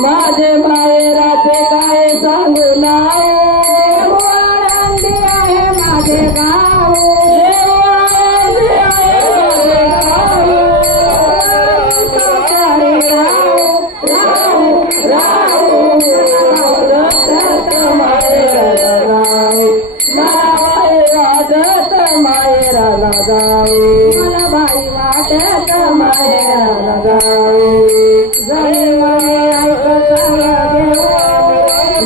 माझे माहेराचे काय सांगू नाव आनंदी आहे माझे गाव माहेराला जाऊ मला बाई वाटत माहेराला जाऊ जरी मने ऐकत देव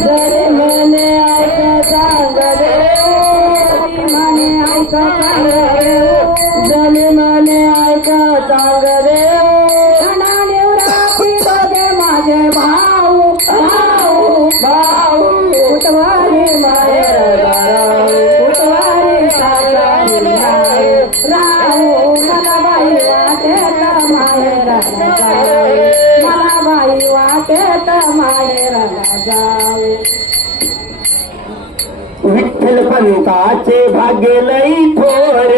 जरी मने ऐक सांग जरी मने ऐकत देव जरी मने ऐक सांग निवराची बघे माझे भाऊ भाऊ भाऊ कुटवारी माहेराला कुटवारी सासरी राहू मला बाई वाटेत माहेराला जाऊ मला बाई वाटेत माहेराला जाऊ विठ्ठल पंताचे भाग्य लई थोर